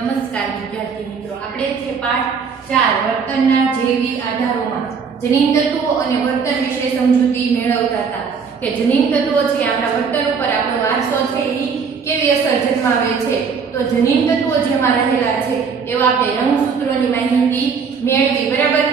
નમસ્કાર વિદ્યાર્થી મિત્રો, આપણે છે પાઠ 4 વર્તનના જૈવિક આધારોમાં જનીન તત્વો અને વર્તન વિશે સમજૂતી મેળવતા હતા કે જનીન તત્વો છે આપણા વર્તન ઉપર આપણો વારસો છે એ કેવી અસર જન્માવે છે। તો જનીન તત્વો જેમાં રહેલા છે એવા આપણે રંગસૂત્રોની માહિતી મેળવી, બરાબર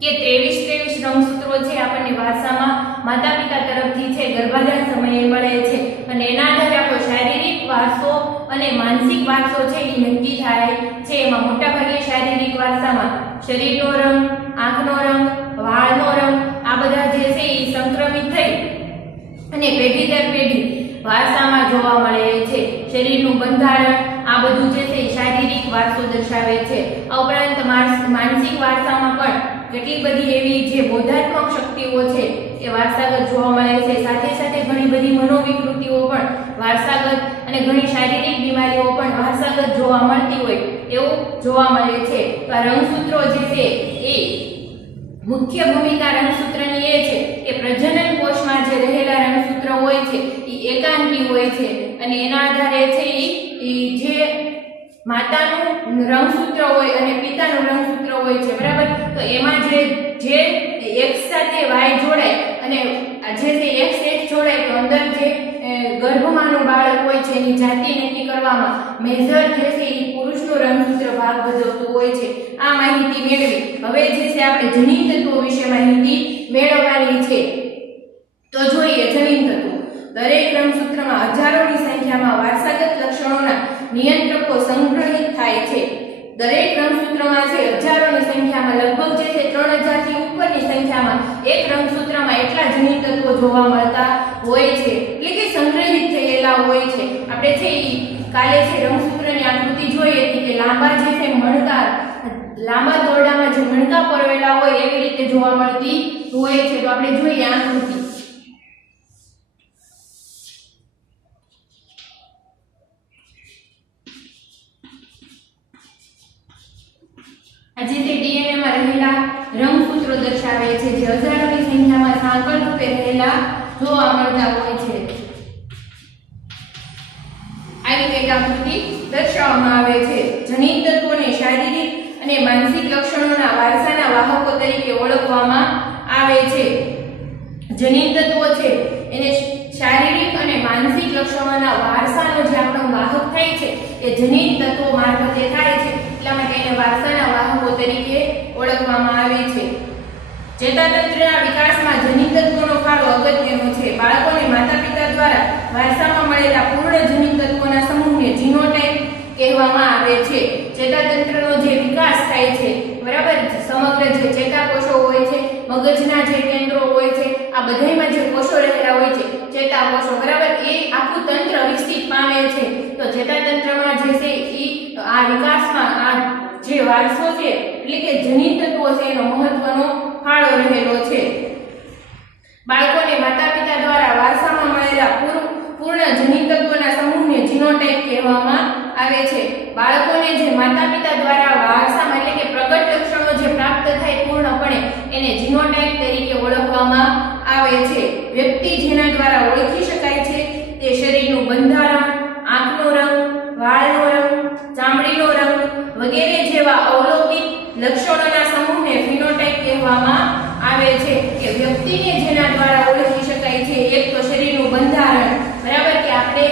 કે 23 રંગસૂત્રો છે આપણને વારસામાં માતા પિતા તરફથી છે ગર્ભાધાન સમયે મળે છે અને એના આધારે આપણો શારીરિક વારસો અને માનસિક વારસો છે એ નક્કી થાય છે। એમાં મોટા ભાગે શારીરિક વારસામાં શરીરનો રંગ, આંખનો રંગ, વાળનો રંગ આ બધા જે છે એ સંક્રમિત થઈ અને પેઢી દર પેઢી વારસામાં જોવા મળે છે। શરીરનું બંધારણ આ બધું જે છે શારીરિક વારસો દર્શાવે છે। આ ઉપરાંત માનસિક વારસામાં પણ કેટલી બધી એવી જે બોધાત્મક શક્તિઓ છે એ વારસાગત જોવા મળે છે। સાથે સાથે ઘણી બધી મનોવિકૃતિઓ પણ વારસાગત અને ઘણી શારીરિક બીમારીઓ પણ વારસાગત જોવા મળતી હોય એવું જોવા મળે છે। તો આ રંગસૂત્રો જે છે એ મુખ્ય ભૂમિકા રંગસૂત્રની એ છે કે પ્રજનન કોષમાં જે રહેલા રંગસૂત્રો હોય છે એ એકાંકી હોય છે અને એના આધારે છે એ જે માતાનું રંગસૂત્ર હોય અને પિતાનું રંગસૂત્ર હોય છે, બરાબર। તો એમાં જે X સાથે Y જોડાય અને જે X જોડાય તો અંદર જે ગર્ભમાંનું બાળક હોય છે એની જાતિ નક્કી કરવામાં મેજર જે છે એ પુરુષનું રંગસૂત્ર ભાગ ભજવતું હોય છે। આ માહિતી મેળવી હવે જે છે આપણે જનીન તત્વો વિશે માહિતી મેળવવાની છે। તો જોઈએ જનીન તત્વો। દરેક રંગસૂત્રમાં હજારોની સંખ્યામાં વારસાગત લક્ષણોના નિયંત્રકો સંગ્રહિત થાય છે। દરેક રંગસૂત્રમાં છે હજારોની સંખ્યામાં લગભગ જે છે 3000 થી ઉપરની સંખ્યામાં એક રંગસૂત્રમાં એટલા જનીન તત્વો જોવા મળતા હોય છે, એટલે કે સંગ્રહિત થયેલા હોય છે। આપણે છે કાલે છે રંગસૂત્રની આકૃતિ જોઈએ હતી કે લાંબા જે છે મણકા, લાંબા દોરડામાં જે મણકા પરવેલા હોય એવી રીતે જોવા મળતી હોય છે। તો આપણે જોઈએ આકૃતિ। આજે તે ડીએનએ માં રહેલા રંગસૂત્રો દર્શાવે છે જે હજારોની સંખ્યામાં સાંકળ રૂપે રહેલા જોવા મળતા હોય છે। આવી એક આકૃતિ દર્શાવવામાં આવે છે। જનીન તત્વોને શારીરિક અને માનસિક લક્ષણોના વારસાના વાહકો તરીકે ઓળખવામાં આવે છે। જનીન તત્વો છે એને શારીરિક અને માનસિક લક્ષણોના વારસાનો જે આપણો વાહક થાય છે એ જનીન તત્વો મારફતે થાય છે, એટલા માટે એને વારસાના વાહકો તરીકે ઓળખવામાં આવે છે। ચેતાતંત્રના વિકાસમાં જનીન તત્વોનો ફાળો અગત્યનો છે। બાળકોને માતાપિતા દ્વારા વારસામાં મળેલા પૂર્ણ જનીન તત્વોના સમૂહને જીનોટાઇપ કહેવામાં આવે છે। ચેતાતંત્રનો જે વિકાસ થાય છે, બરાબર, સમગ્ર જે ચેતાકોષો હોય છે, મગજના જે કેન્દ્રો હોય છે, આ બધામાં જે કોષો રહેલા હોય છે ચેતાકોષો, બરાબર, એ આખું તંત્ર વિકસિત પામે છે। તો ચેતાતંત્રમાં જે છે એ આ વિકાસમાં આ જે વારસો છે એટલે કે જનીન તત્વો છે એનો મહત્વનો ફાળો રહેલો છે। બાળકોને માતાપિતા દ્વારા વારસામાં મળેલા પૂર્ણ જનીન તત્વોના સમૂહને જીનોટાઇપ કહેવામાં આવે છે। બાળકોને જે માતાપિતા દ્વારા વારસામાં એટલે કે પ્રગટ લક્ષણો જે પ્રાપ્ત થાય પૂર્ણપણે એને જીનોટાઇપ તરીકે ઓળખવામાં આવે છે। વ્યક્તિ જેના દ્વારા ઓળખી શકાય છે તે શરીરનું બંધારણ, આંખનો રંગ, વાળનો રંગ, ચામડીનો રંગ વગેરે જેવા અવલોકિત લક્ષણોના સમૂહને ફિનોટાઇપ કહેવામાં આવે છે। કે વ્યક્તિને જેના દ્વારા ઓળખી શકાય છે એક તો શરીરનું બંધારણ, બરાબર, કે આપણે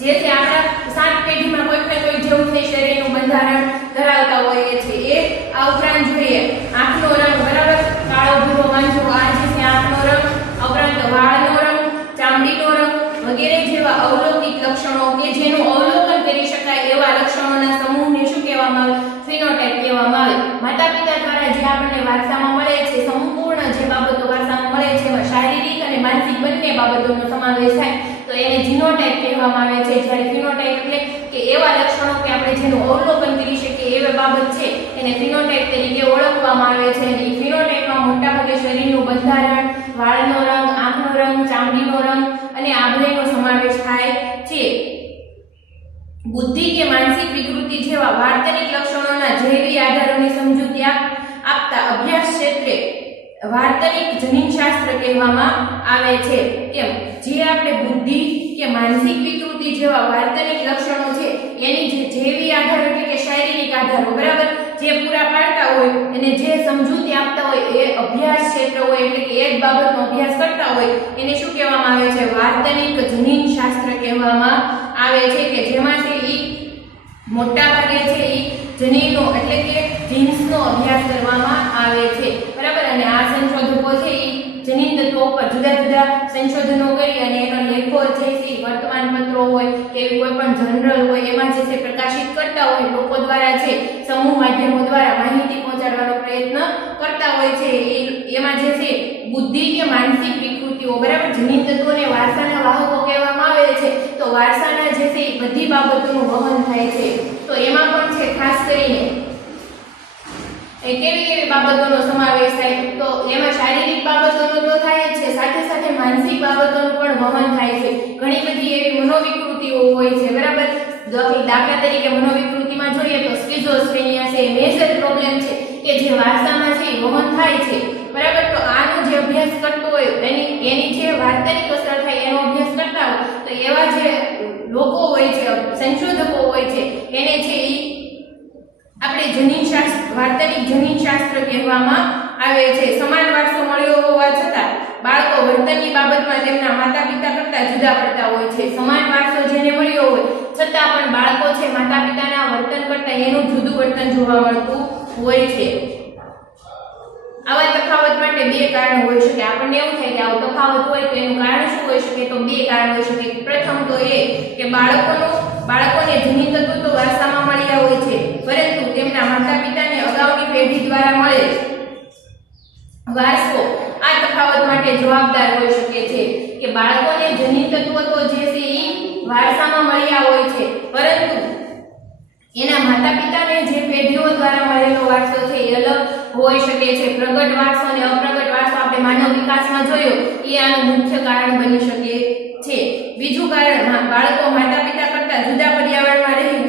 જે છે આપણા 7 પેઢીમાં કોઈ ને કોઈ જેવું છે શરીરનું બંધારણ ધરાવતા હોઈએ છીએ। આ ઉપરાંત જોઈએ આંખનો રંગ, બરાબર, કાળો ભૂરો માંજો આ જે છે આંખનો રંગ, ઉપરાંત વાળનો રંગ, ચામડીનો રંગ વગેરે જેવા અવલોકિત લક્ષણો કે જેનું અવલોકન કરી શકાય એવા લક્ષણોના સમૂહને શું કહેવામાં આવે? ફિનોટાઇપ કહેવામાં આવે। માતાપિતા દ્વારા જે આપણને વારસામાં મળે છે સંપૂર્ણ જે બાબતો વારસામાં મળે છે એમાં શારીરિક અને માનસિક બંને બાબતોનો સમાવેશ થાય તો એને જીનોટાઇપ કહેવામાં આવે છે। જ્યારે ફિનોટાઇપ એટલે કે એવા લક્ષણો કે આપણે જેનું અવલોકન કરી શકીએ એવી બાબત છે એને ફિનોટાઇપ તરીકે ઓળખવામાં આવે છે। અને ફિનોટાઇપમાં મોટાભાગે શરીરનું બંધારણ, વાળનો રંગ, આંખનો રંગ, ચામડીનો રંગ અને આ બધાનો સમાવેશ થાય છે। બુદ્ધિ કે માનસિક વિકૃતિ જેવા વાર્તનિક લક્ષણોના જૈવિક આધારોની સમજૂતી આપતા અભ્યાસ ક્ષેત્રે વાર્તનિક જનીનશાસ્ત્ર કહેવામાં આવે છે। કેમ? જે આપણે બુદ્ધિ કે માનસિક વિકૃતિ જેવા વાર્તનિક લક્ષણો છે એની જેવી આધાર એટલે કે શારીરિક આધારો બરાબર જે પૂરા પાડતા હોય અને જે સમજૂતી આપતા હોય એ અભ્યાસ ક્ષેત્ર હોય એટલે કે એક બાબતનો અભ્યાસ કરતા હોય એને શું કહેવામાં આવે છે વાર્તનિક જનીન શાસ્ત્ર કહેવામાં આવે છે કે જેમાં છે ઈ મોટા ભાગે છે ઈ જનીનો એટલે કે જીન્સનો અભ્યાસ કરવામાં આવે છે બરાબર અને આ સંશોધકો છે ઈ જનીન તત્વો પર જુદા જુદા સંશોધનો કરી અને એનો લેખો જે છે વર્તમાન પત્રો હોય કે કોઈ પણ જનરલ હોય એમાં જે છે પ્રકાશિત કરતા હોય લોકો દ્વારા છે સમૂહ માધ્યમો દ્વારા માહિતી પહોંચાડવાનો પ્રયત્ન કરતા હોય છે એમાં જે છે બુદ્ધિ કે માનસિક વિકૃતિઓ બરાબર જનીન તત્વોને વારસાના વાહકો કહેવામાં આવે છે તો વારસાના જે છે એ બધી બાબતોનું વહન થાય છે તો એમાં પણ છે ખાસ કરીને એ કેવી કેવી બાબતોનો સમાવેશ થાય તો એમાં શારીરિક બાબતોનો તો થાય જ છે સાથે સાથે માનસિક બાબતોનું પણ વહન થાય છે ઘણી બધી એવી મનોવિકૃતિઓ હોય છે બરાબર દાખલા તરીકે મનોવિકૃતિમાં જોઈએ તો સ્કિઝોફ્રેનિયા છે મેજર પ્રોબ્લેમ છે કે જે વારસામાં છે વહન થાય છે બરાબર તો આનો જે અભ્યાસ કરતો હોય એની જે વાર્તનિક અસર થાય એનો અભ્યાસ કરતા હોય તો એવા જે લોકો હોય છે સંશોધકો હોય છે એને છે ઈ આપણે જનીનશાસ્ત્ર વાર્તનિક જનીનશાસ્ત્ર કહેવામાં આવે છે સમાન વારસો મળ્યો હોવા છતાં બાળકો વર્તનની બાબતમાં તેમના માતા પિતા કરતા જુદા પડતા હોય છે સમાન વારસો જેને મળ્યો હોય છતાં પણ બાળકો છે માતા પિતાના વર્તન કરતા એનું જુદું વર્તન જોવા મળતું હોય છે આવા તફાવત માટે બે કારણ હોઈ શકે આપણને એવું થાય કે આવો તફાવત હોય તો એનું કારણ શું હોઈ શકે તો બે કારણ હોઈ શકે પ્રથમ તો એ કે બાળકોને જનીન તત્વો તો વારસામાં મળ્યા હોય છે પરંતુ તેમના માતા પિતાને અગાઉની પેઢી દ્વારા મળે વારસો આ તફાવત માટે જવાબદાર હોઈ શકે છે કે બાળકોને જનીન તત્વો તો જે છે એ વારસામાં મળ્યા હોય છે પરંતુ એના માતા પિતાને જે પેઢીઓ દ્વારા મળેલો વારસો છે એ અલગ હોઈ શકે છે પ્રગટ વારસો અને અપ્રગટ વારસો આપણે માનવ વિકાસમાં જોયો એ આનું મુખ્ય કારણ બની શકે છે બીજું કારણ બાળકો માતા પિતા કરતા જુદા પર્યાવરણમાં રહી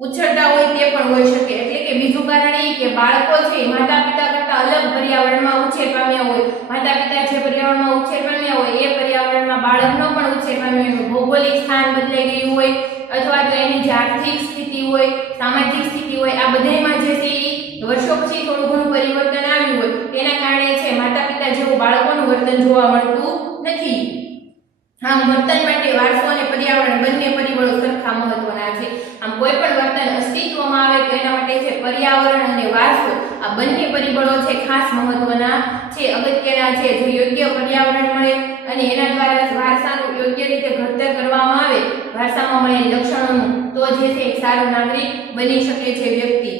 ઉછરતા હોય તે પણ હોઈ શકે એટલે કે બીજું કારણ એ કે બાળકો છે માતા પિતા કરતા અલગ પર્યાવરણમાં ઉછેર પામ્યા હોય માતા પિતા જે પર્યાવરણમાં ઉછેર પામ્યા હોય એ પર્યાવરણમાં બાળકનો પણ ઉછેર પામ્યો હોય ભૌગોલિક સ્થાન બદલાઈ ગયું હોય અથવા તો એની જે આર્થિક સ્થિતિ હોય સામાજિક સ્થિતિ હોય આ બધામાં જે છે વર્ષો પછી થોડું ઘણું પરિવર્તન આવ્યું હોય તેના કારણે છે માતા પિતા જેવું બાળકોનું વર્તન જોવા મળતું નથી આમ વર્તન માટે વારસો અને પર્યાવરણ બંને પરિબળો સરખા મહત્વના છે આમ કોઈ પણ વર્તન અસ્તિત્વમાં આવે તો એના માટે છે પર્યાવરણ અને વારસો આ બંને પરિબળો છે ખાસ મહત્વના છે અગત્યના છે જો યોગ્ય પર્યાવરણ મળે અને એના દ્વારા વારસાનું યોગ્ય રીતે ઘડતર કરવામાં આવે વારસામાં મળેલ લક્ષણોનું તો જે છે એક સારો નાગરિક બની શકે છે વ્યક્તિ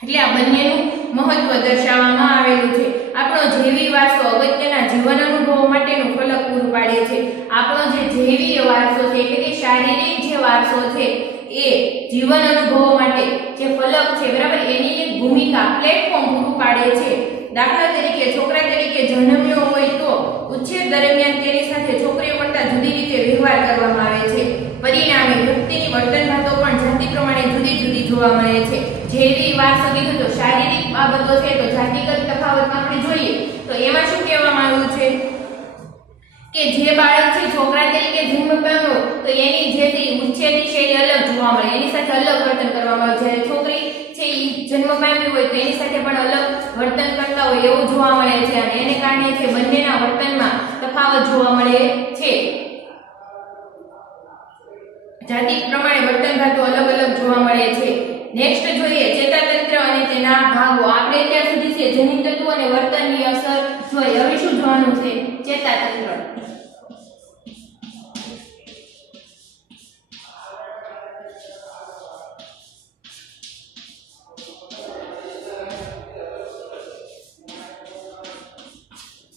એટલે આ બંનેનું મહત્વ દર્શાવવામાં આવેલું છે આપણો જૈવિક વારસો અગત્યના જીવન અનુભવો માટેનું ફલક પૂરું પાડે છે આપણો જે જૈવિક વારસો છે એટલે કે શારીરિક જે વારસો છે એ જીવન અનુભવો માટે જે ફલક છે બરાબર એની એક ભૂમિકા પ્લેટફોર્મ પૂરું પાડે છે દાખલા તરીકે છોકરા તરીકે જન્મ્યો હોય તો ઉછેર દરમિયાન તેની સાથે છોકરીઓ કરતા જુદી રીતે વ્યવહાર કરવામાં આવે છે પરિણામે વ્યક્તિની વર્તન ભાતો પણ જાતિ પ્રમાણે જુદી જુદી જોવા મળે છે જેવી વારસો કીધું તો શારીરિક બાબતો છે તો જાતિગત તફાવતમાં આપણે જોઈએ તો એમાં શું કહેવામાં આવ્યું છે કે જે બાળક છે છોકરા તરીકે જન્મ પામ્યો તો એની જે ઉછેરની શૈલી અલગ જોવા મળે એની સાથે અલગ વર્તન કરવામાં આવે જ્યારે છોકરી છે એ જન્મ પામી હોય તો એની સાથે પણ અલગ વર્તન કરતા હોય એવું જોવા મળે છે અને એને કારણે છે બંનેના વર્તનમાં તફાવત જોવા મળે છે જાતિ પ્રમાણે વર્તન ભાતો અલગ અલગ જોવા મળે છે નેક્સ્ટ જોઈએ ચેતાતંત્ર અને તેના ભાગો આપણે અત્યાર સુધી છે જનીન તત્વો અને વર્તનની અસર જોઈ હવે શું જોવાનું છે ચેતાતંત્ર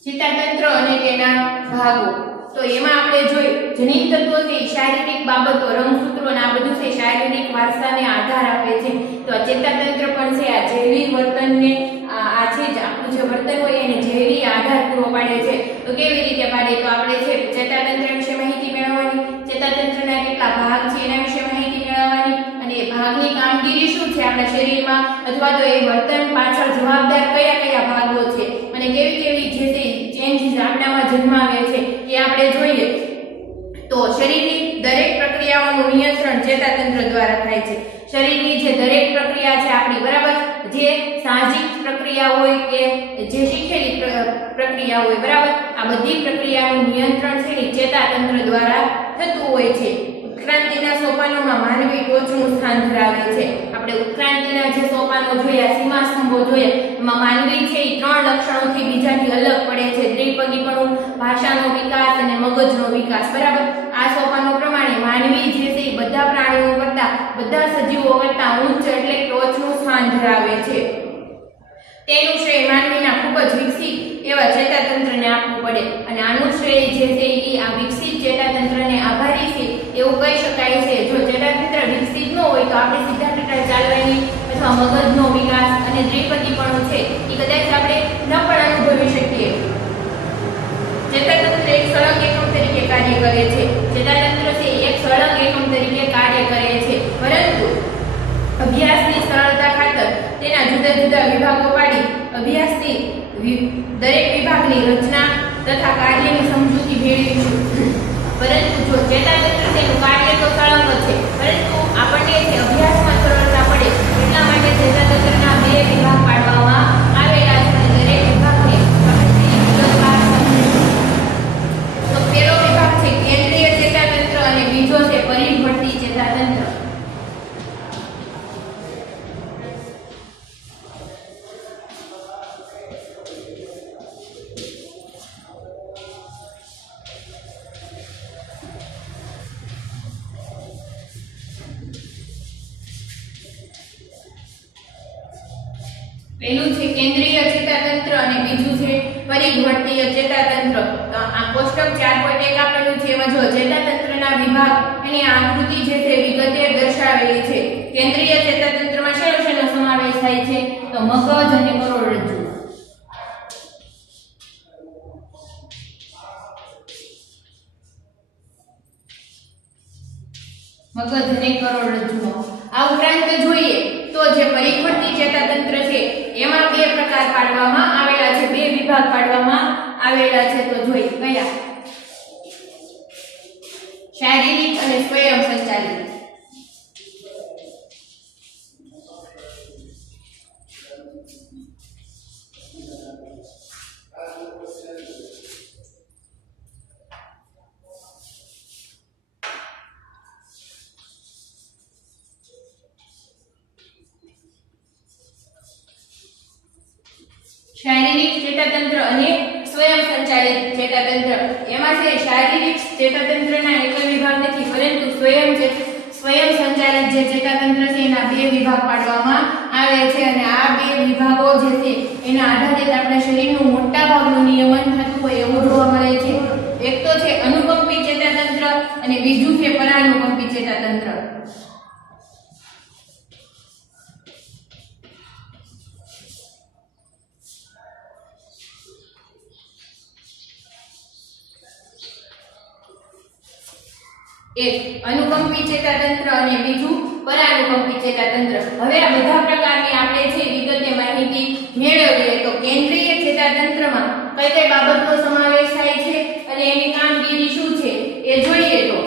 ચેતાતંત્ર અને તેના ભાગો તો એમાં આપણે જોઈ જનીન તત્વો છે શારીરિક બાબતો રંગસૂત્રો અને આ બધું છે શારીરિક વારસાને આધાર આપે છે તો આ ચેતાતંત્ર પણ છે આ જૈવિક વર્તનને આ છે આપણું જે વર્તન હોય એને જૈવિક આધાર પૂરો પાડે છે તો કેવી રીતે પાડે તો આપણે છે ચેતાતંત્ર વિશે માહિતી મેળવવાની ચેતાતંત્રના કેટલા ભાગ છે એના વિશે માહિતી મેળવવાની અને એ ભાગની કામગીરી શું છે આપણા શરીરમાં અથવા તો એ વર્તન પાછળ જવાબદાર કયા કયા ભાગો છે અને કેવી કેવી જે ચેન્જીસ આપણામાં જન્માવે છે એ આપણે જોઈએ શરીરની દરેક પ્રક્રિયાઓનું નિયંત્રણ ચેતાતંત્ર દ્વારા થાય છે. શરીરની જે દરેક પ્રક્રિયા છે આપણી, બરાબર, જે સાહજિક પ્રક્રિયા હોય કે જે શીખેલી પ્રક્રિયા હોય, બરાબર, આ બધી પ્રક્રિયાનું નિયંત્રણ છે એ ચેતાતંત્ર દ્વારા થતું હોય છે. ઉત્ક્રાંતિના સોપાનોમાં માનવી ટોચનું સ્થાન ધરાવે છે. આપણે ઉત્ક્રાંતિના જે સોપાનો જોયા, સીમા સ્તંભો જોયા, એમાં માનવી છે એ 3 લક્ષણોથી બીજાથી અલગ પડે છે: દ્વિપદીપણું, ભાષાનો વિકાસ અને મગજનો વિકાસ. બરાબર, આ સોપાનો પ્રમાણે માનવી જે છે એ બધા પ્રાણીઓ કરતા, બધા સજીવો કરતા ઉચ્ચ એટલે ટોચનું સ્થાન ધરાવે છે. તેનું શ્રેય માનવીના ખૂબ જ વિકસિત એવા ચેતાતંત્રને આપવું પડે અને આનું શ્રેય જે છે એ આ વિકસિત ચેતાતંત્રને આભારી છે એવું કહી શકાય છે. જો ચેતાતંત્ર વિકસિત ન હોય તો આપણે સીધા સીધા ચાલવાની અથવા મગજનો વિકાસ અને દ્વિપદીપણું છે એ કદાચ આપણે ન પણ અનુભવી શકીએ. ચેતાતંત્ર એક સળંગ એકમ તરીકે કાર્ય કરે છે. ચેતાતંત્ર છે એક સળંગ એકમ તરીકે કાર્ય કરે છે, પરંતુ અભ્યાસની સરળતા ખાતર તેના જુદા જુદા વિભાગો પાડી અભ્યાસથી દરેક વિભાગની રચના તથા કાર્યની સમજૂતી મેળવીશું. પરંતુ જો ચેતાતંત્ર તેનું કાર્ય તો સળંગ છે, પરંતુ આપણને જે અભ્યાસમાં સરળતા પડે એટલા માટે ચેતાતંત્રના 2 વિભાગ પાડવામાં આવેલા છે અને દરેક વિભાગને વિગતવાર સમજીશું. તો પહેલો વિભાગ છે કેન્દ્રીય ચેતાતંત્ર અને બીજો છે પરિવર્તી ચેતાતંત્ર. પહેલું છે કેન્દ્રીય ચેતાતંત્ર અને બીજું છે પરિવર્તીય ચેતાતંત્ર. તો આ કોષ્ટક 4.1 આપેલું છે. એમાં જો ચેતાતંત્રના વિભાગ એની આકૃતિ જે છે વિગતે દર્શાવેલી છે. કેન્દ્રીય ચેતાતંત્રમાં શેનો સમાવેશ થાય છે? તો મગજ અને કરોડરજ્જુ. મગજ અને કરોડરજ્જુ. આ ઉપરાંત જોઈએ તો જે પરિવર્તી ચેતાતંત્ર છે એમાં 2 પ્રકાર પાડવામાં આવેલા છે, 2 વિભાગ પાડવામાં આવેલા છે. તો જોઈ કયા? શારીરિક અને સ્વયં સંચાલિત. શારીરિક ચેતાતંત્ર અને સ્વયં સંચાલિત ચેતાતંત્ર. એમાં છે શારીરિક ચેતાતંત્રના એક વિભાગ નથી, પરંતુ સ્વયં સંચાલિત જે ચેતાતંત્ર છે એના 2 વિભાગ પાડવામાં આવે છે અને આ 2 વિભાગો જે છે એના આધારે આપણા શરીરનું મોટા ભાગનું નિયમન થતું હોય એવું જોવા મળે છે. એક તો છે અનુકંપી ચેતાતંત્ર અને બીજું છે પરાનુકંપી ચેતાતંત્ર. એક અનુકંપી ચેતાતંત્ર અને બીજું પરાનુકંપી ચેતાતંત્ર. હવે આ બધા પ્રકારની આપણે છે વિગતે માહિતી મેળવીએ તો કેન્દ્રીય ચેતાતંત્રમાં કઈ કઈ બાબતનો સમાવેશ થાય છે અને એની કામગીરી શું છે એ જોઈએ. તો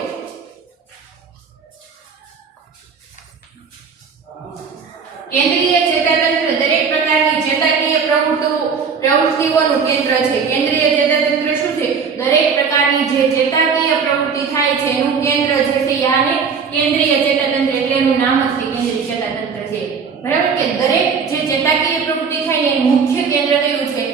કેન્દ્રીય ચેતાતંત્ર દરેક પ્રકારની ચેતાકીય પ્રવૃત્તિઓનું કેન્દ્ર છે. કેન્દ્રીય ચેતાતંત્ર શું છે? દરેક પ્રકારની જે ચેતાકીય પ્રવૃત્તિ થાય છે એનું કેન્દ્ર જે છે આને કેન્દ્રીય ચેતાતંત્ર, એટલે એનું નામ જ કેન્દ્રીય ચેતાતંત્ર છે. બરાબર કે દરેક જે ચેતાકીય પ્રવૃત્તિ થાય એનું મુખ્ય કેન્દ્ર કયું છે?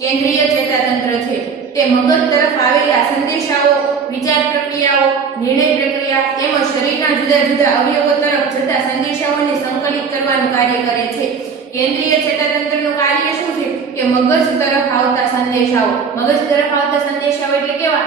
કેન્દ્રીય ચેતાતંત્ર છે. તે મગજ તરફ આવેલા સંદેશાઓ, વિચાર પ્રક્રિયાઓ, નિર્ણય પ્રક્રિયા તેમજ શરીરના જુદા જુદા અવયવો તરફ જતા સંદેશાઓને સંકલિત કરવાનું કાર્ય કરે છે. કેન્દ્રીય ચેતાતંત્રનું કાર્ય શું છે કે મગજ તરફ આવતા સંદેશાઓ. મગજ તરફ આવતા સંદેશાઓ એટલે કેવા?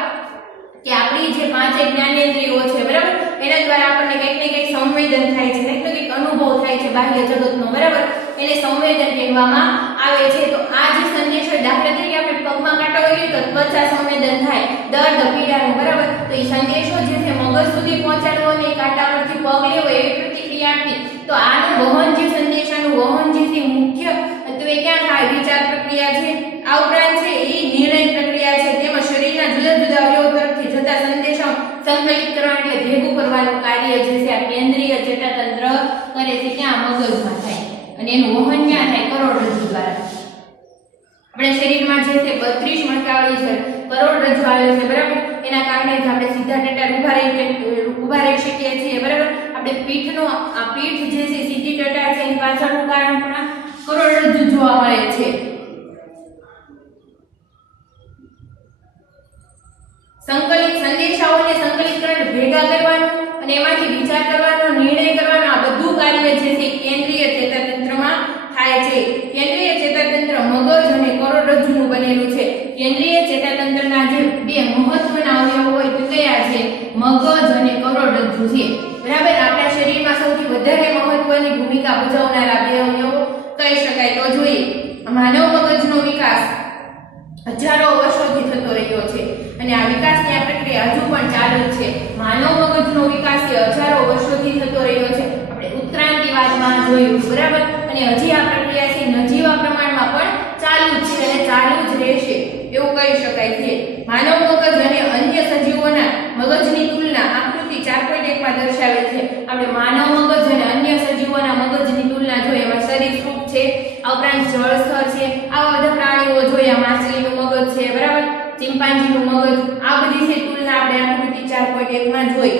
કે આપણી જે 5 જ્ઞાનેન્દ્રિયો છે, બરાબર, એના દ્વારા આપણને કંઈક ને કંઈક સંવેદન થાય છે, કંઈક ને કંઈક અનુભવ થાય છે બાહ્ય જગતનો, બરાબર, એને સંવેદન કહેવામાં આવે છે. તો આ જે સંદેશો, દાખલા તરીકે આપણે પગમાં કાંટો વાગ્યો તો ત્વચા સંવેદન થાય, દર્દ, પીડાનું, બરાબર, તો એ સંદેશો જે છે મગજ સુધી પહોંચાડવો અને કાંટા પરથી પગ લેવો એવી પ્રતિક્રિયા આપવી. તો આનું વહન, જે સંદેશાનું વહન જે છે મુખ્ય તો એ ક્યાં થાય? વિચાર પ્રક્રિયા છે. આ ઉપરાંત છે એ નિર્ણય પ્રક્રિયા છે. તેમાં શરીરના જુદા જુદા અવયવો તરફથી જતા સંદેશા સંકલિત કરવા એટલે ભેગું કરવાનું કાર્ય જે છે આ કેન્દ્રીય ચેતાતંત્ર કરે છે, ક્યાં મગજમાં થાય અને એનું વહન ક્યાં થાય કરોડરજ્જુ દ્વારા. આપણે શરીરમાં જે છે 32 મણકાવાળી છે કરોડરજ્જુ આવે છે બરાબર. એના કારણે જ આપણે સીધા ટેટા ઊભા રહી શકીએ છીએ બરાબર. આપણે પીઠનો આ પીઠ જે છે સીધી ટેટા છે એની પાછળનું કારણ પણ કરોડરજ્જુ જોવા મળે છે. સંકલિત સંદેશાઓને સંકલિત કરીને ભેગા કરવાનું અને એમાંથી વિચાર કરવાનો, નિર્ણય કરવાનો આ બધું કાર્ય જે છે કેન્દ્રીય ચેતાતંત્રમાં થાય છે. કેન્દ્રીય ચેતાતંત્ર મગજ અને કરોડરજ્જુનું બનેલું છે. કેન્દ્રીય ચેતાતંત્રના જે બે મહત્વના અવયવો હોય તે કયા છે? મગજ અને કરોડરજ્જુ છે બરાબર. આપણા શરીરમાં સૌથી વધારે મહત્વની ભૂમિકા ભજવનારા બે અવયવો કહી શકાય તો જોઈએ. માનવ મગજનો વિકાસ હજારો વર્ષોથી થતો રહ્યો છે અને આ વિકાસની આ પ્રક્રિયા હજુ પણ ચાલુ જ છે. માનવ મગજનો વિકાસ હજારો વર્ષોથી થતો રહ્યો છે. આપણે ઉત્ક્રાંતિવાદમાં જોયું બરાબર. અને હજી આ પ્રક્રિયા છે નજીવા પ્રમાણમાં પણ ચાલુ જ છે અને ચાલુ જ રહેશે એવું કહી શકાય છે. માનવ મગજ અને અન્ય સજીવોના મગજની તુલના આકૃતિ 4.1 માં દર્શાવે છે. આપણે માનવ મગજ અને અન્ય સજીવોના મગજની તુલના જોઈએ. એમાં સરીસૃપ છે, આ ઉપરાંત જળસ્થળ છે, આવા બધા પ્રાણીઓ જોયા, માછલીનું મગજ છે બરાબર, ચિમ્પાન્જીનું મગજ, આ બધી છે તુલના આપણે આકૃતિ 4.1 માં જોઈ.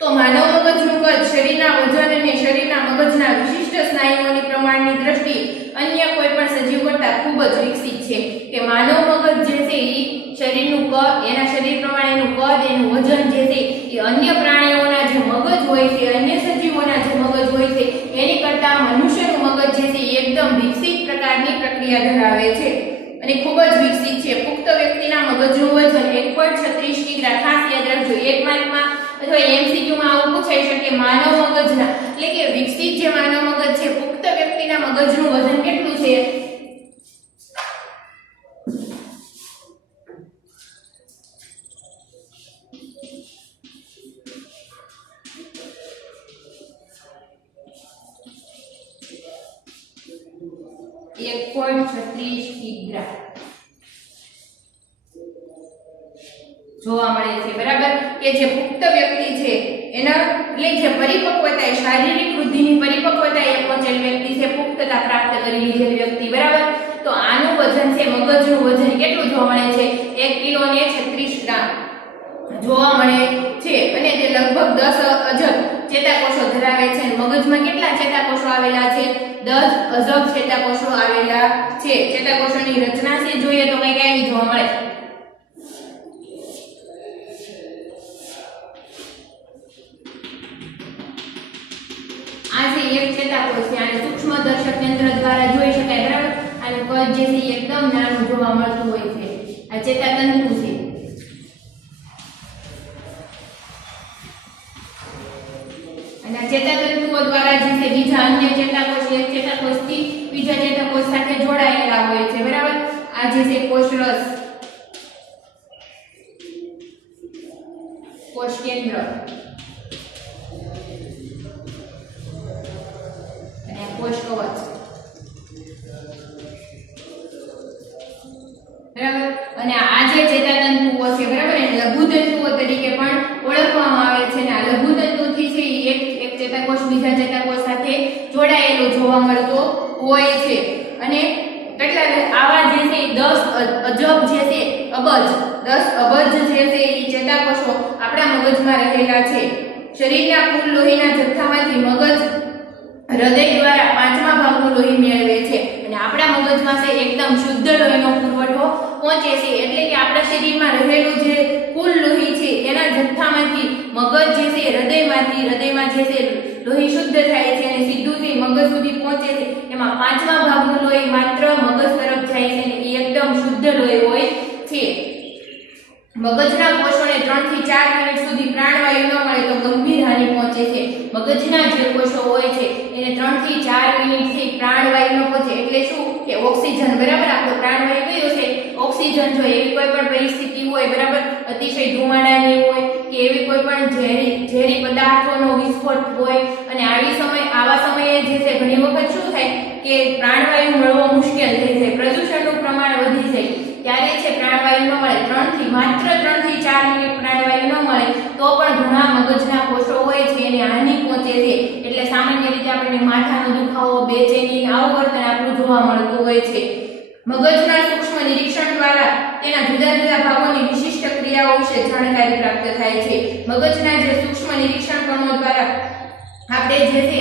તો માનવ મગજનું કદ શરીરના વજન અને શરીરના મગજના વિશિષ્ટ સ્નાયુઓની પ્રમાણની દ્રષ્ટિએ અન્ય કોઈ પણ સજીવ કરતાં ખૂબ જ વિકસિત છે. કે માનવ મગજ જે છે એ શરીરનું કદ, એના શરીર પ્રમાણેનું કદ, એનું વજન જે છે એ અન્ય પ્રાણીઓના જે મગજ હોય છે, અન્ય સજીવોના જે મગજ હોય છે એની કરતાં મનુષ્યનું મગજ જે છે એ એકદમ વિકસિત પ્રકારની પ્રક્રિયા ધરાવે છે અને ખૂબ જ વિકસિત છે. પુખ્ત વ્યક્તિના મગજનું વજન 1.36 કિગ્રા. ખાસ યાદ રાખજો, 1 માર્કમાં અથવા એમસીક્યુમાં આવું પૂછાઈ શકે માનવ મગજના એટલે કે વિકસિત જે માનવ મગજ છે, પુખ્ત વ્યક્તિના મગજનું વજન કેટલું છે? કિગ્રા જોવા મળે છે બરાબર. કે જે પુખ્ત વ્યક્તિ છે એના એટલે જે પરિપક્વતા, શારીરિક વૃદ્ધિની પરિપક્વતા એ પહોંચેલ વ્યક્તિ છે, પુખ્તતા પ્રાપ્ત કરી લીધેલ વ્યક્તિ બરાબર. તો આનું વજન છે, મગજનું વજન કેટલું જોવા મળે છે? 1 કિલો અને 36 ગ્રામ જોવા મળે છે અને તે લગભગ 10 અજબ ચેતાકોષો ધરાવે છે. મગજમાં કેટલા ચેતાકોષો આવેલા છે? 10 અજબ ચેતાકોષો આવેલા છે. ચેતાકોષોની રચના છે જોઈએ તો કઈ કઈ જોવા મળે? આ છે એક ચેતાકોષ છે, આને સૂક્ષ્મદર્શક યંત્ર દ્વારા જોઈ શકાય બરાબર. આનું કદ જે છે એકદમ નાનું જોવા મળતું હોય છે. આ ચેતાતંતુ છે. અને ચેતાતંતુઓ દ્વારા જે છે બીજા અન્ય ચેતાકોષ, એક ચેતાકોષથી બીજા ચેતાકોષ સાથે જોડાયેલા હોય છે બરાબર. આ જે છે કોષરસ, કોષ કેન્દ્ર અને કોષ કવચ બરાબર. અને આ જે ચેતાતંતુઓ છે બરાબર એને લઘુતંતુઓ તરીકે પણ ઓળખવામાં આવે છે. અને આ લઘુતંતુથી છે એક ચેતાકોષ બીજા ચેતાકોષ સાથે જોડાયેલો જોવા મળતો હોય છે. અને કેટલા આવા જે છે 10 અજબ જે છે અબજ 10 અબજ જે છે એ ચેતાકોષો આપણા મગજમાં રહેલા છે. શરીરના કુલ લોહીના જથ્થામાંથી મગજ હૃદય દ્વારા 5મા ભાગનું લોહી મેળવે છે અને આપણા મગજમાં છે એકદમ શુદ્ધ લોહીનો પુરવઠો પહોંચે છે. એટલે કે આપણા શરીરમાં રહેલું જે કુલ લોહી છે એના જથ્થામાંથી મગજ જે છે હૃદયમાં જે છે લોહી શુદ્ધ થાય છે અને સીધું થી મગજ સુધી પહોંચે છે. એમાં 5મા ભાગનું લોહી માત્ર મગજ તરફ જાય છે અને એ એકદમ શુદ્ધ લોહી હોય છે. મગજના કોષોને 3 થી 4 મિનિટ સુધી પ્રાણવાયુ ન મળે તો ગંભીર હાનિ પહોંચે છે. મગજના જે કોષો હોય છે એને 3 થી 4 મિનિટથી પ્રાણવાયુ ન પહોંચે એટલે શું કે ઓક્સિજન બરાબર. આપણો પ્રાણવાયુ કયો છે? ઓક્સિજન. જો એવી કોઈ પણ પરિસ્થિતિ હોય બરાબર, અતિશય ધુમાડાની હોય કે એવી કોઈ પણ ઝેરી પદાર્થોનો વિસ્ફોટ હોય અને આવા સમયે જે છે ઘણી વખત શું થાય કે પ્રાણવાયુ મળવો મુશ્કેલ થઈ જાય, પ્રદૂષણનું પ્રમાણ વધી જાય, ત્યારે છે પ્રાણવાયુ ન મળે, માત્ર 3 થી 4 મિનિટ પ્રાણવાયુ ન મળે તો પણ ઘણા મગજના કોષો હોય છે એને હાનિ પહોંચે છે. એટલે સામાન્ય રીતે આપણને માથાનો દુખાવો, બેચેની આવું વર્તન આપણું જોવા મળતું હોય છે. મગજના સૂક્ષ્મ નિરીક્ષણ દ્વારા તેના જુદા જુદા ભાગોની વિશિષ્ટ ક્રિયાઓ વિશે જાણકારી પ્રાપ્ત થાય છે. મગજના જે સૂક્ષ્મ નિરીક્ષણ કણો દ્વારા આપણે જે છે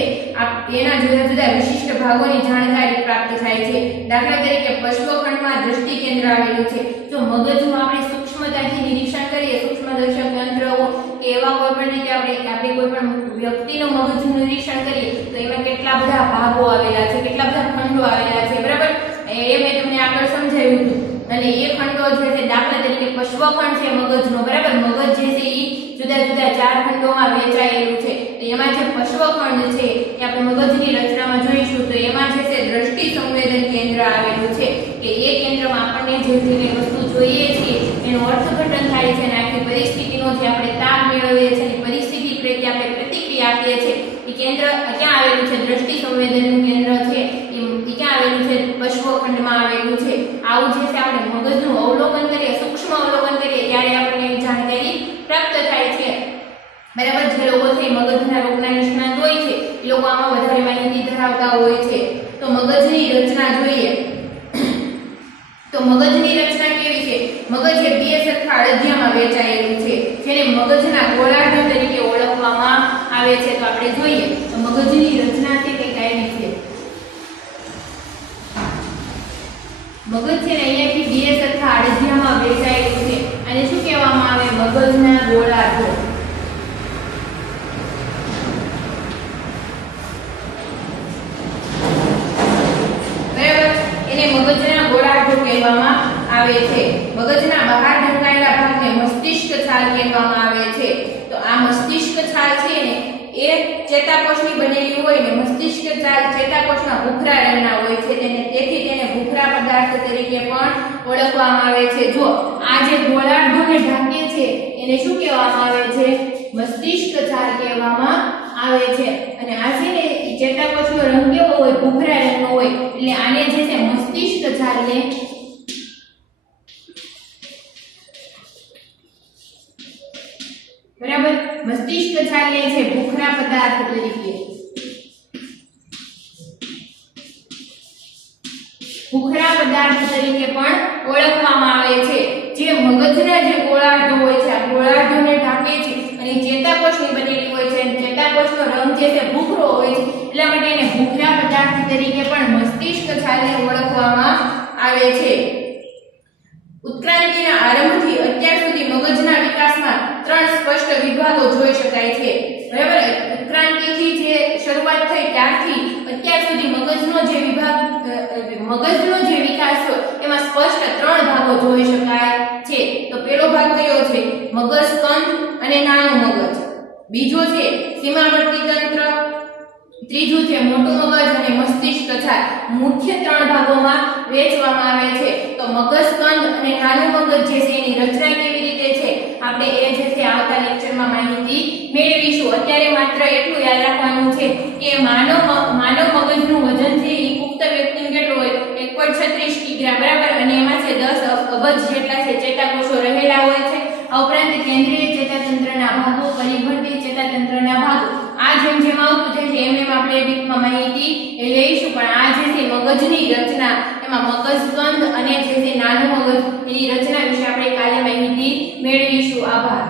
એના જુદા જુદા વિશિષ્ટ ભાગોની જાણકારી પ્રાપ્ત થાય છે. દાખલા તરીકે પશ્ચખંડમાં દ્રષ્ટિ કેન્દ્ર આવેલું છે. જો મગજનું આપણે સૂક્ષ્મતાથી નિરીક્ષણ કરીએ, સૂક્ષ્મદર્શક યંત્રો કે એવા કોઈ પણ રીતે આપણે કોઈ પણ વ્યક્તિનું મગજનું નિરીક્ષણ કરીએ તો એમાં કેટલા બધા ભાગો આવેલા છે, કેટલા બધા ખંડો આવેલા છે, બરાબર. એ મેં તમને આગળ સમજાવ્યું હતું. અને એ ખંડો જે છે દાખલા તરીકે પશ્ચખંડ છે મગજનો, બરાબર. મગજ જે છે એ જુદા જુદા 4 ખંડોમાં વહેંચાયેલું છે. તો એમાં જે પશ્ચખંડ છે એ આપણે મગજની રચનામાં જોઈશું તો એમાં જે છે દ્રષ્ટિ સંવેદન કેન્દ્ર આવેલું છે કે એ કેન્દ્રમાં આપણને જે વસ્તુ જોઈએ છે એનું અર્થઘટન થાય છે અને આખી પરિસ્થિતિનો જે આપણે તાગ મેળવીએ છીએ અને પરિસ્થિતિ પ્રત્યે આપણે પ્રતિક્રિયા આપીએ છીએ એ કેન્દ્ર ક્યાં આવેલું છે? દ્રષ્ટિ સંવેદનનું કેન્દ્ર છે એ ક્યાં આવેલું છે? પશ્ચખંડમાં આવેલું છે. આવું જે છે આપણે મગજનું અવલોકન કરીએ, સૂક્ષ્મ અવલોકન કરીએ ત્યારે આપણને જાણકારી પ્રાપ્ત થાય છે, બરાબર. જે લોકો છે મગજના રોગના નિષ્ણાત હોય છે એ લોકો આમાં વધારે માહિતી ધરાવતા હોય છે. તો મગજની રચના જોઈએ તો મગજની રચના કેવી છે? મગજ એ 2 સરખા અડધિયામાં વહેંચાયેલું છે જેને મગજના ગોળાર્ધ તરીકે ઓળખવામાં આવે છે. તો આપણે જોઈએ તો મગજની રચના છે કે કાયમી છે. મગજ છે ને અહીંયાથી 2 સરખા અડધિયામાં વહેંચાયેલું છે અને શું કહેવામાં આવે? મગજના ગોળાર્ધો. મગજના ગોળાર્ધો કહેવામાં આવે છે. મગજના બહાર ઢંકાયેલા ભાગને મસ્તિષ્ક છાલ કહેવામાં આવે છે. તો આ મસ્તિષ્ક છાલ છે ને એ ચેતાકોષની બનેલી હોય ને મસ્તિષ્ક છાલ ચેતાકોષના ભૂખરા રંગના હોય છે તેથી તેને ભૂખરા પદાર્થ તરીકે પણ ઓળખવામાં આવે છે. જો આ જે ગોળાર્ધોને ઢાંકે છે એને શું કહેવામાં આવે છે? મસ્તિષ્ક છાલ કહેવામાં આવે છે. અને આ છે ને ચેતાકોષનો રંગ કેવો હોય? ભૂખરા રંગનો હોય. એટલે આને જે છે મસ્તિષ્ક છાલને બરાબર મસ્તિષ્ક છાલને છે ભૂખરા પદાર્થ તરીકે પણ ઓળખવામાં આવે છે. જે મગજના જે ગોળાર્ધો હોય છે આ ગોળાર્ધોને ઢાંકે છે અને ચેતાકોષની બનેલી હોય છે અને ચેતાકોષનો રંગ જે છે ભૂખરો હોય છે એટલા માટે એને ભૂખરા પદાર્થ તરીકે પણ મસ્તિષ્ક છાલને ઓળખવામાં આવે છે. ઉત્ક્રાંતિના આરંભથી અત્યાર સુધી મગજના વિકાસમાં 3 સ્પષ્ટ વિભાગો જોઈ શકાય છે, બરાબર. ઉત્ક્રાંતિથી જે શરૂઆત થઈ ત્યારથી અત્યાર સુધી મગજનો જે વિકાસ છે એમાં સ્પષ્ટ 3 ભાગો જોઈ શકાય છે. તો પહેલો ભાગ કયો છે? મગજ સ્કંદ અને નાનું મગજ. બીજો છે સીમાવર્તી તંત્ર. ત્રીજું છે મોટું મગજ અને મસ્તિષ્ક છાલ. મુખ્ય 3 ભાગોમાં વહેંચવામાં આવે છે. તો મગજ સ્કંદ અને નાનું મગજ જે છે એની રચના કેવી રીતે છે આપણે એ જે છે આવતા લેક્ચરમાં માહિતી મેળવીશું. અત્યારે માત્ર એટલું યાદ રાખવાનું છે કે માનવ મગજનું વજન છે એ પુખ્ત વ્યક્તિનું કેટલું હોય? 1.36 કિગ્રા, બરાબર. અને એમાં છે 10 અબજ જેટલા છે ચેતાકોષો રહેલા હોય છે. આ ઉપરાંત કેન્દ્રીય ચેતાતંત્રના ભાગો, પરિભ્રમી ચેતાતંત્રના ભાગો આ જેમ જેમ આવતું જાય છે એમ આપણે ડીપમાં માહિતી લઈશું. પણ આ જે છે મગજની રચના એમાં મગજ સ્કંદ અને જે છે નાનું મગજ એની રચના વિશે આપણે કાલે માહિતી મેળવીશું. આભાર.